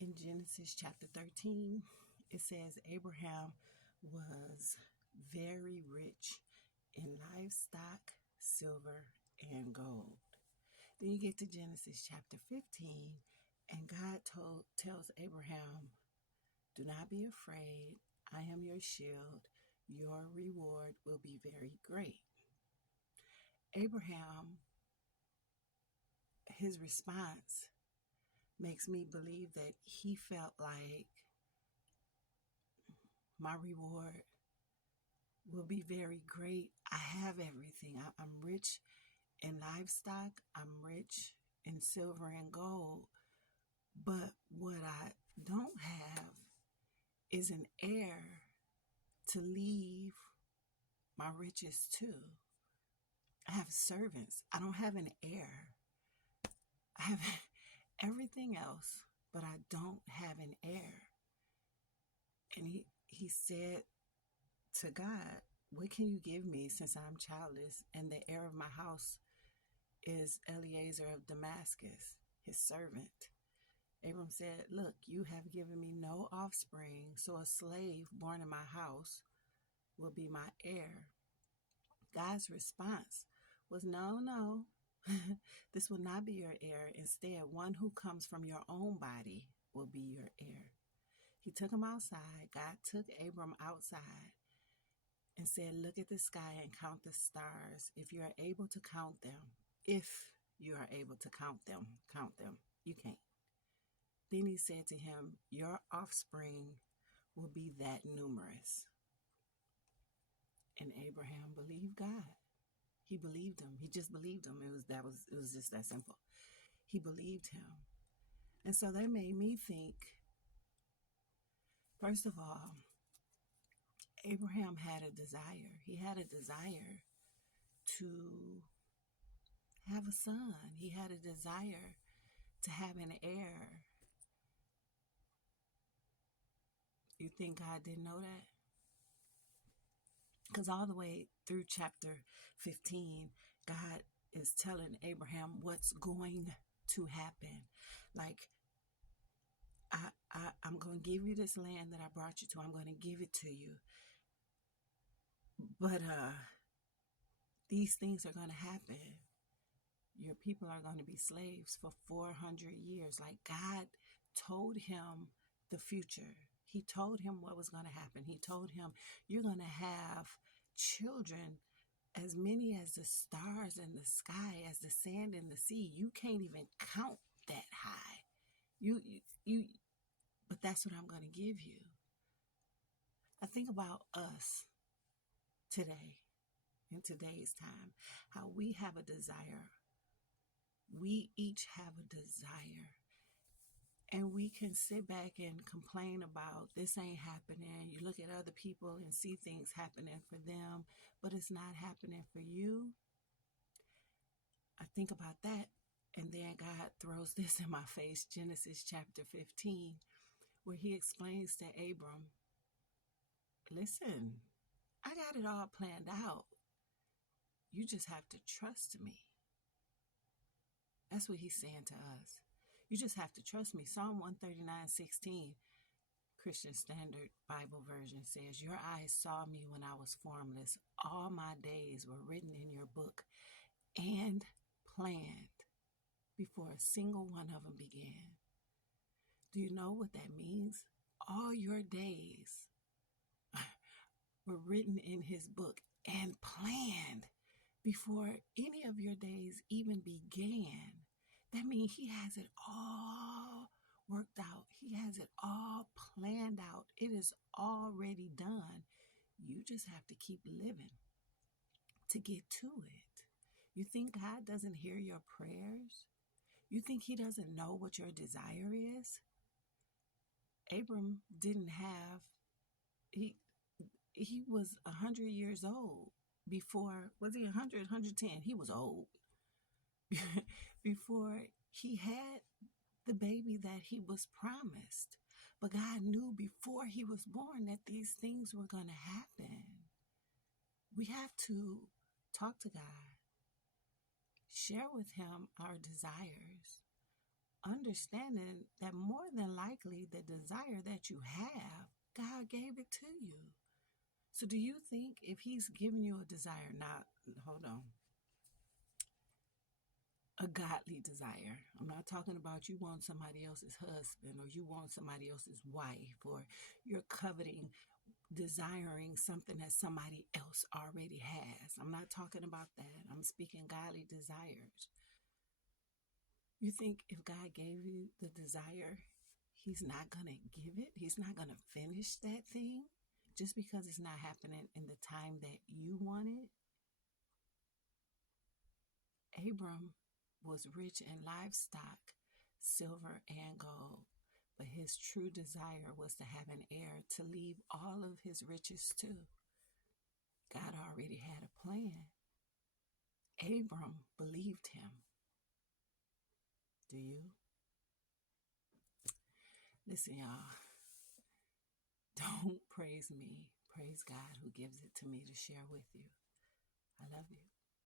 In Genesis chapter 13, it says Abraham was very rich in livestock, silver, and gold. Then you get to Genesis chapter 15, and God tells Abraham, "Do not be afraid. I am your shield. Your reward will be very great." Abraham, his response makes me believe that he felt like my reward will be very great. I have everything. I'm rich in livestock. I'm rich in silver and gold. But what I don't have is an heir to leave my riches to. I have servants. I don't have an heir. I have everything else, but I don't have an heir. And he said to God, "What can you give me since I'm childless and the heir of my house is Eliezer of Damascus, his servant?" Abram said, "Look, you have given me no offspring, so a slave born in my house will be my heir." God's response was, "No, no, this will not be your heir. Instead, one who comes from your own body will be your heir." He took him outside. God took Abram outside and said, "Look at the sky and count the stars. If you are able to count them, if you are able to count them, count them. You can't." Then he said to him, "Your offspring will be that numerous." And Abraham believed God. He believed him. He just believed him. It was just that simple. He believed him. And so that made me think, first of all, Abraham had a desire. He had a desire to have a son. He had a desire to have an heir. You think God didn't know that? Because all the way through chapter 15, God is telling Abraham what's going to happen. Like, I'm going to give you this land that I brought you to. I'm going to give it to you. But these things are going to happen. Your people are going to be slaves for 400 years. Like, God told him the future. He told him what was going to happen. He told him, "You're going to have children as many as the stars in the sky, as the sand in the sea. You can't even count that high. But that's what I'm going to give you." I think about us today, in today's time, how we have a desire. We each have a desire. And we can sit back and complain about this ain't happening. You look at other people and see things happening for them, but it's not happening for you. I think about that, and then God throws this in my face, Genesis chapter 15, where he explains to Abram, "Listen, I got it all planned out. You just have to trust me." That's what he's saying to us. You just have to trust me. Psalm 139:16, Christian Standard Bible Version says, "Your eyes saw me when I was formless. All my days were written in your book and planned before a single one of them began." Do you know what that means? All your days were written in his book and planned before any of your days even began. That means he has it all worked out. He has it all planned out. It is already done. You just have to keep living to get to it. You think God doesn't hear your prayers? You think he doesn't know what your desire is? Abram didn't have, he he was 100 years old before, was he 100, 110? He was old before he had the baby that he was promised. But God knew before he was born that these things were going to happen. We have to talk to God, share with him our desires. understanding that more than likely the desire that you have, God gave it to you. So do you think if he's giving you a desire, not, hold on, a godly desire. I'm not talking about you want somebody else's husband or you want somebody else's wife or you're coveting, desiring something that somebody else already has. I'm not talking about that. I'm speaking godly desires. You think if God gave you the desire, he's not going to give it? He's not going to finish that thing just because it's not happening in the time that you want it? Abram was rich in livestock, silver, and gold, but his true desire was to have an heir to leave all of his riches to. God already had a plan. Abram believed him. Do you? Listen, y'all, don't praise me. Praise God who gives it to me to share with you. I love you.